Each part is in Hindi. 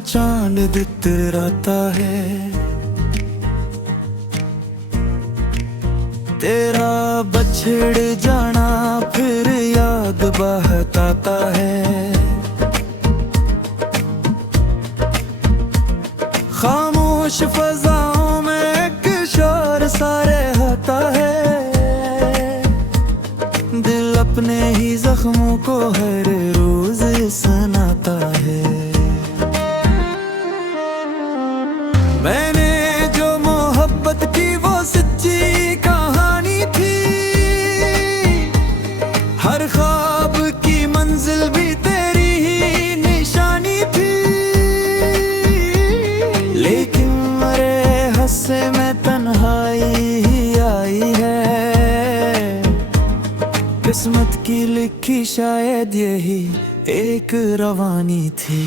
चांद दितराता है, तेरा बछड़ जाना फिर याद बहताता है। खामोश फजाओं में एक शोर सा रहता है, दिल अपने ही जख्मों को हर रोज सुनाता है। मैंने जो मोहब्बत की वो सच्ची कहानी थी, हर ख्वाब की मंजिल भी तेरी ही निशानी थी। लेकिन मेरे हस्से में तन्हाई ही आई है, किस्मत की लिखी शायद यही एक रवानी थी।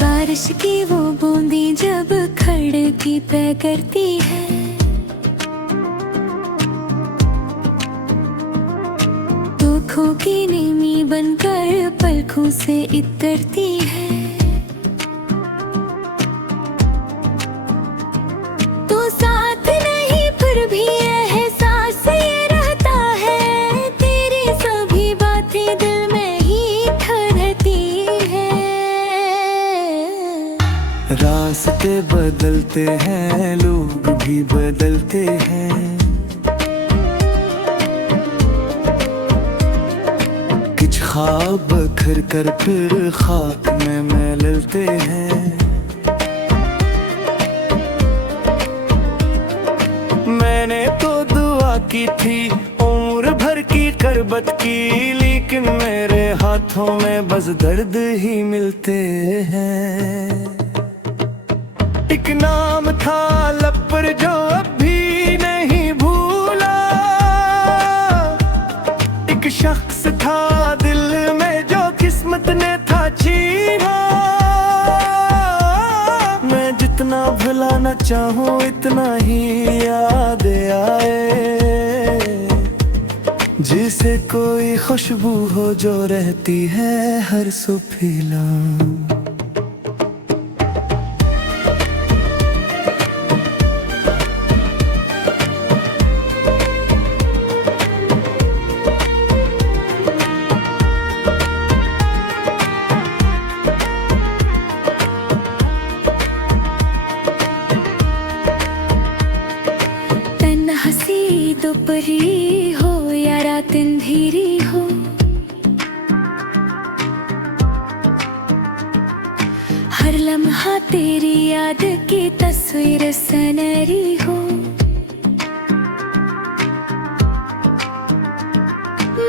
बारिश की वो बूंदी जब खिड़की पे गिरती है, दुखों की नीमी बनकर पलकों से इतरती है। तो साथ नहीं फिर भी एहसास ये रहता है, तेरी सभी बातें दिल में ही ठहरती है। रास्ते बदलते हैं, लोग भी बदलते हैं, कुछ ख्वाब बखर कर फिर खाक में मिलते हैं। मैंने तो दुआ की थी उम्र भर की करबत की, लेकिन मेरे हाथों में बस दर्द ही मिलते हैं। एक नाम था लब पर जो अब भी नहीं भूला, एक शख्स था दिल में जो किस्मत ने था छीना। मैं जितना भुलाना चाहूँ इतना ही याद आए, जिसे कोई खुशबू हो जो रहती है हर सुफीला। हंसी दोपहरी हो या रात अंधेरी हो, हर लम्हा तेरी याद की तस्वीर सनरी हो।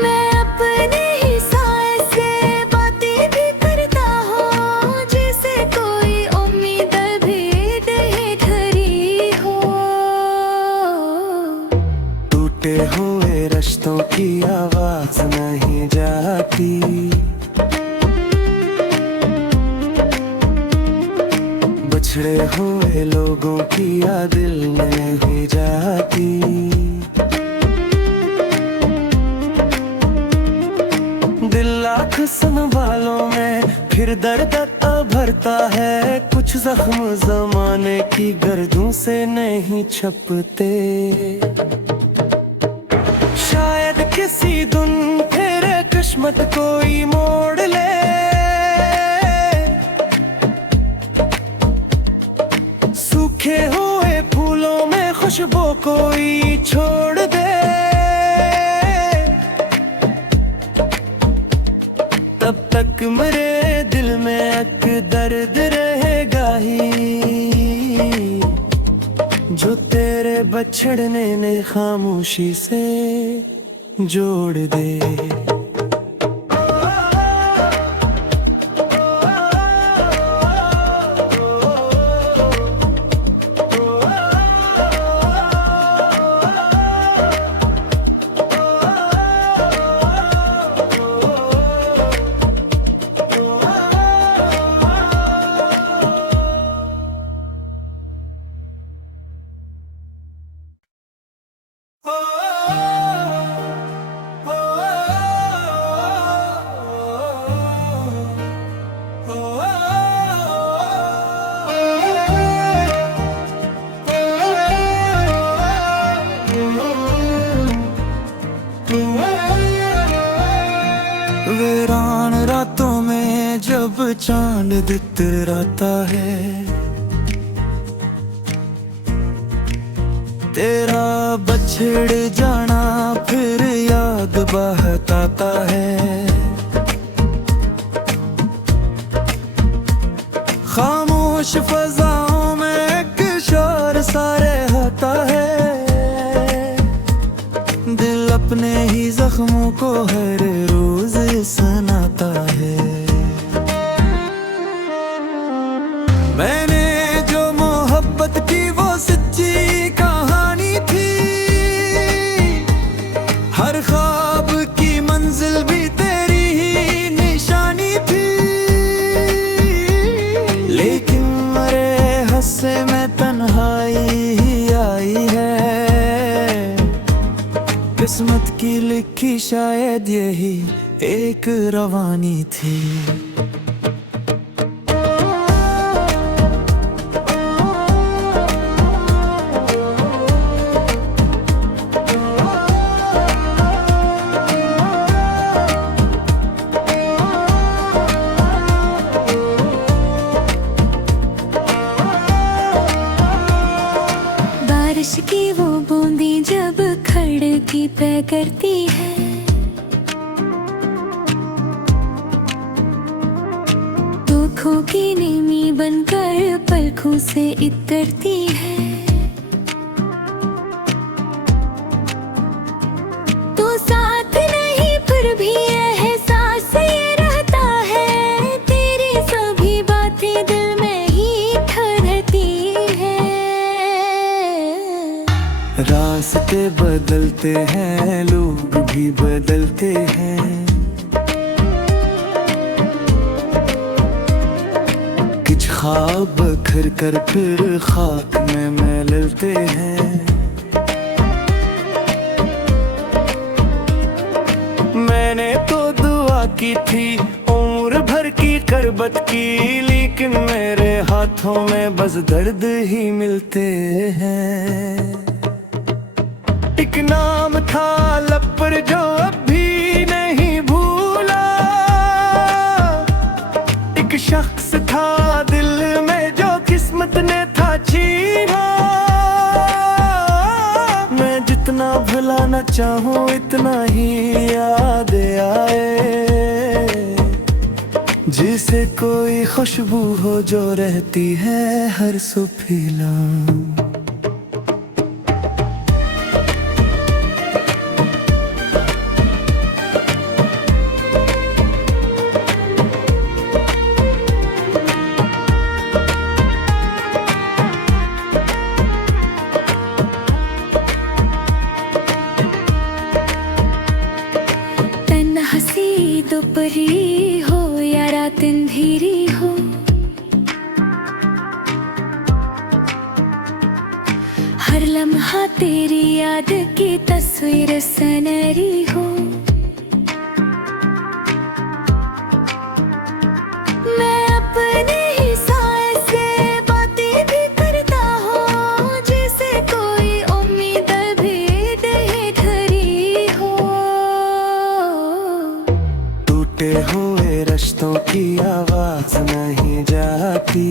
मैं अपने ही साए से बातें भी करता हूँ, जैसे कोई उम्मीद भी नहीं धरी हो। टूटे हुए रिश्तों की आवाज नहीं जाती, बिछड़े हुए लोगों की याद दिल नहीं जाती। दिल लाख संभालों में फिर दर्द भरता है, कुछ जख्म जमाने की गर्दों से नहीं छपते। शायद किसी दिन तेरे किस्मत कोई मोड़ ले, सूखे हुए फूलों में खुशबू कोई छोड़ दे। तब तक मेरे दिल में एक दर्द रहेगा ही, जो तेरे बछड़ने ने खामोशी से जोड़ दे। चांद दितराता है, तेरा बछड़ जाना फिर याद बहताता है। खामोश फजाओं में एक शोर सा रहता है, दिल अपने ही जख्मों को हर रोज सुनाता है। मैंने जो मोहब्बत की वो सच्ची कहानी थी, हर ख्वाब की मंजिल भी तेरी ही निशानी थी। लेकिन मेरे हस्से में तन्हाई ही आई है, किस्मत की लिखी शायद यही एक रवानी थी। बारिश की वो बूंदी जब खिड़की पे करती है, दुखों की नीमी बनकर पलकों से इतरती है। तो साथ नहीं फिर भी एहसास ये रहता है, तेरी सभी बातें दिल में ही ठहरती है। रास्ते बदलते हैं, लोग भी बदलते हैं, कुछ ख्वाब बखर कर फिर खाक में मिलते हैं। मैंने तो दुआ की थी उम्र भर की करबत की, लेकिन मेरे हाथों में बस दर्द ही मिलते हैं। एक नाम था लब पर जो अब भी नहीं भूला, एक शख्स था दिल में जो किस्मत ने था छीना। मैं जितना भुलाना चाहूँ इतना ही याद आए, जिसे कोई खुशबू हो जो रहती है हर सुफीला। हंसी दोपहरी हो या रात अंधेरी हो, हर लम्हा तेरी याद की तस्वीर सनहरी हो। मैं अपने ही साए से बातें भी करता हूँ, जैसे कोई उम्मीद भी दे धरी हो। टूटे हुए रिश्तों की आवाज नहीं जाती,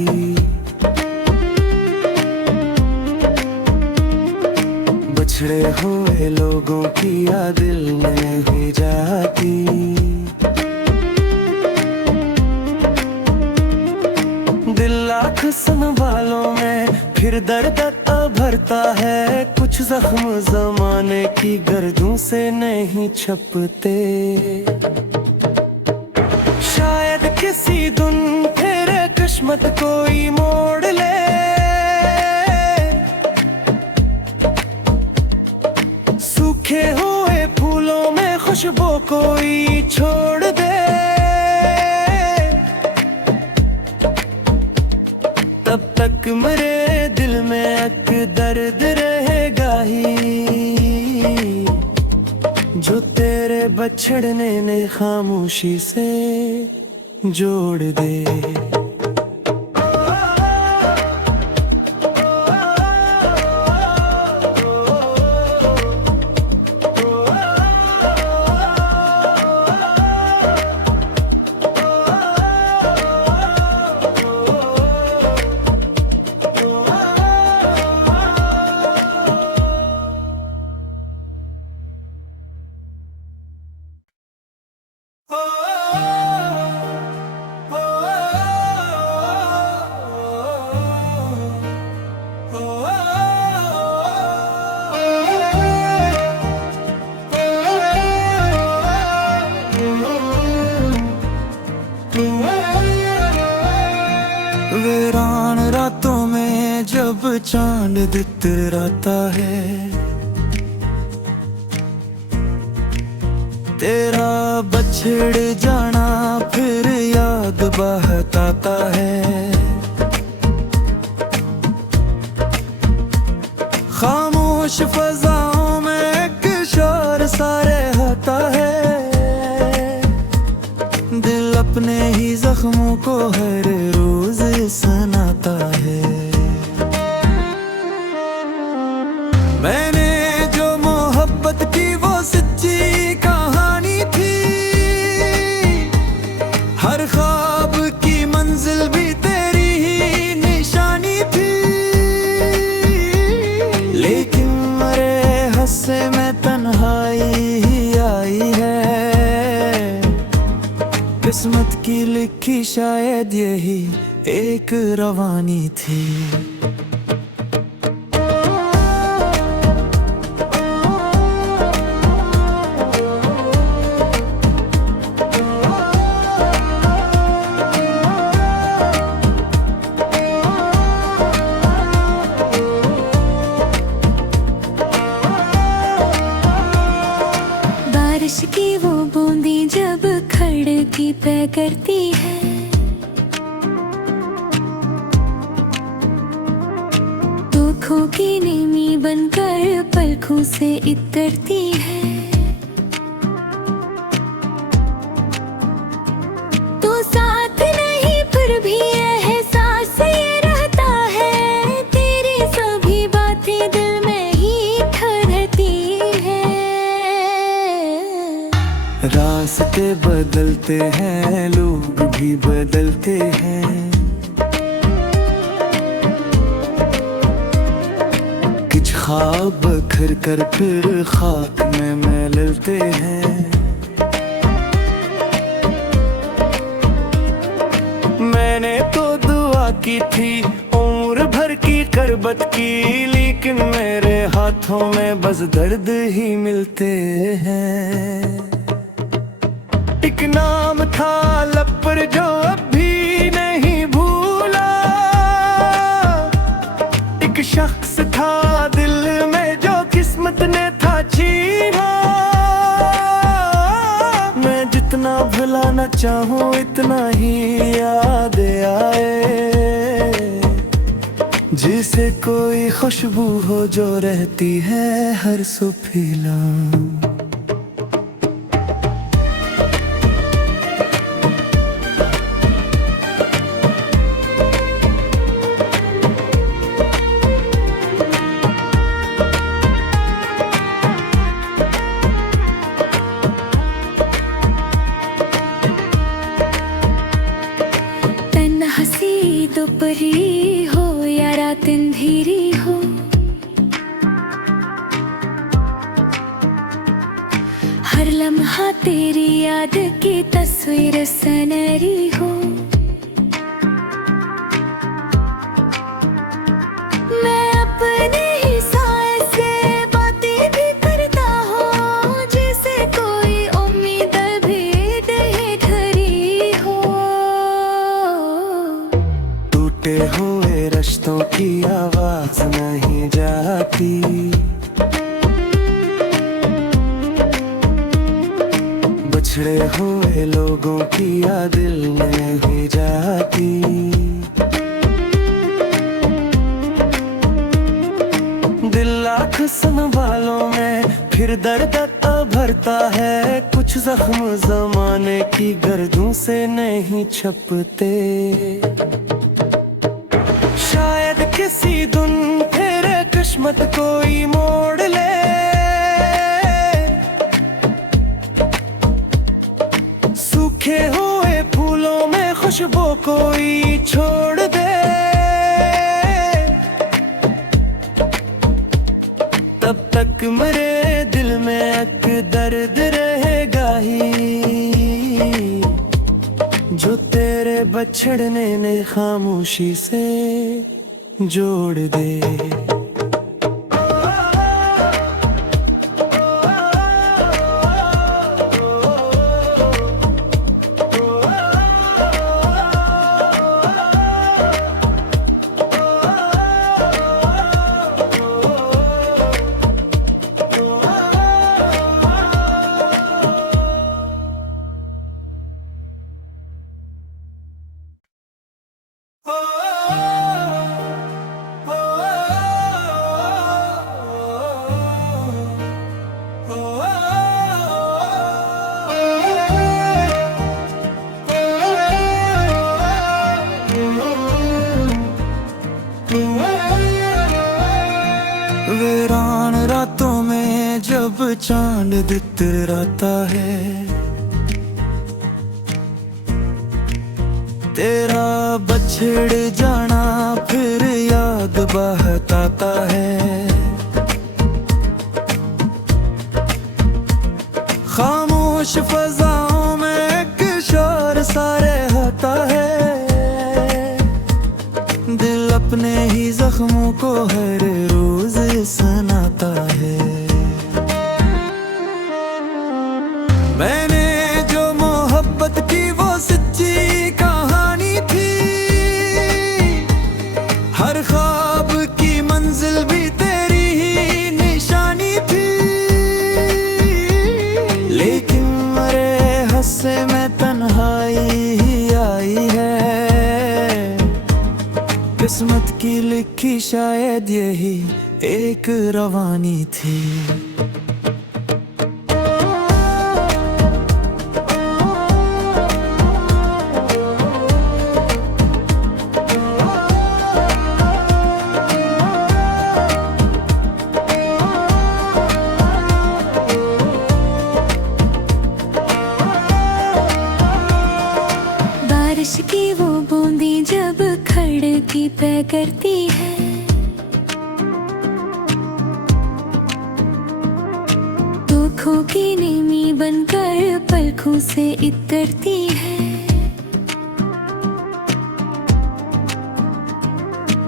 बिछड़े हुए लोगों की याद दिल नहीं जाती। दिल लाख संभालों में फिर दर्द भरता है, कुछ जख्म जमाने की गर्दों से नहीं छपते। शायद किसी दिन तेरे किस्मत कोई मोड़ ले, सूखे हुए फूलों में खुशबू कोई छोड़ दे। तब तक मेरे दिल में एक दर्द रहेगा ही, जो तेरे बछड़ने ने खामोशी से जोड़ दे। चांद दितराता है, तेरा बछड़ जाना फिर याद बहताता है। खामोश फजाओं में एक शोर सा रहता है, दिल अपने ही जख्मों को हर रोज सुनाता है। मैंने जो मोहब्बत की वो सच्ची कहानी थी, हर ख्वाब की मंजिल भी तेरी ही निशानी थी। लेकिन मेरे हस्से में तन्हाई ही आई है, किस्मत की लिखी शायद यही एक रवानी थी। बारिश की वो बूंदी जब खिड़की पे करती है, दुखों की नीमी बनकर पलकों से इतरती है। तो साथ नहीं फिर भी एहसास ये रहता है, तेरी सभी बातें दिल में ही ठहरती है। रास्ते बदलते हैं, लोग भी बदलते हैं, कुछ ख्वाब बखर कर फिर खाक में मिलते हैं। मैंने तो दुआ की थी उम्र भर की करबत की, लेकिन मेरे हाथों में बस दर्द ही मिलते हैं। एक नाम था लब पर जो अब भी नहीं भूला, एक शख्स था दिल में जो किस्मत ने था छीना। मैं जितना भुलाना चाहूँ इतना ही याद आए, जिसे कोई खुशबू हो जो रहती है हर सुफीला। दोपहरी हो या रात अंधेरी हो, हर लम्हा तेरी याद की तस्वीर सनरी हो। मैं अपने ही साए से बातें भी करता हूँ, जैसे कोई उम्मीद भी नहीं ठहरी हो। टूटे हुए रिश्तों की आवाज नहीं जाती, बिछड़े हुए लोगों की याद दिल नहीं जाती। दिल लाख संभालों में फिर दर्द भरता है, कुछ जख्म जमाने की गर्दों से नहीं छपते। शायद किसी दिन तेरे किस्मत कोई मोड़ ले, सूखे हुए फूलों में खुशबू कोई छोड़ दे। तब तक मेरे दिल में एक दर्द रहेगा ही, जो तेरे बछड़ने ने खामोशी से जोड़ दे। वीरान रातों में जब चांद दितराता है, तेरा बछड़ जाना फिर याद बहताता है। खामोश फजाओं में एक शोर सारे होता है, दिल अपने ही जख्मों को हर रोज सुनाता है। मैंने जो मोहब्बत की वो सच्ची कहानी थी, हर ख्वाब की मंजिल भी तेरी ही निशानी थी। लेकिन मेरे हस्से में तन्हाई ही आई है, किस्मत की लिखी शायद यही एक रवानी थी। बारिश की वो बूंदी जब खड़की पे करती है, दुखों की नीमी बनकर पलकों से इतरती है।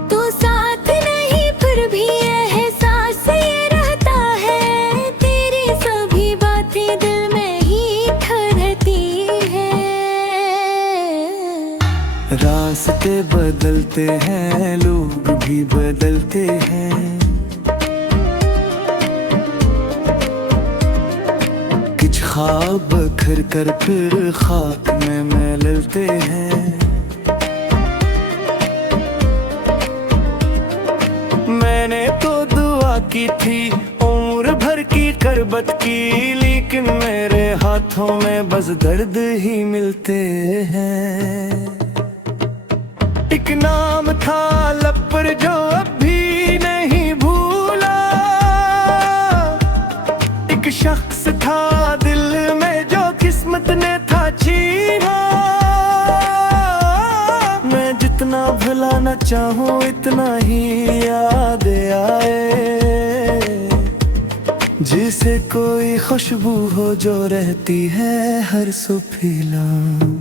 तो साथ नहीं फिर भी एहसास ये रहता है, तेरी सभी बातें दिल में ही ठहरती है। रास्ते बदलते हैं, लोग भी बदलते हैं, कुछ ख्वाब बखर कर फिर खाक में मिलते हैं। मैंने तो दुआ की थी उम्र भर की करबत की, लेकिन मेरे हाथों में बस दर्द ही मिलते हैं। एक नाम था लब पर जो अभी नहीं भूला, एक शख्स था दिल में जो किस्मत ने था छीना। मैं जितना भुलाना चाहूँ इतना ही याद आए, जिसे कोई खुशबू हो जो रहती है हर सुबह।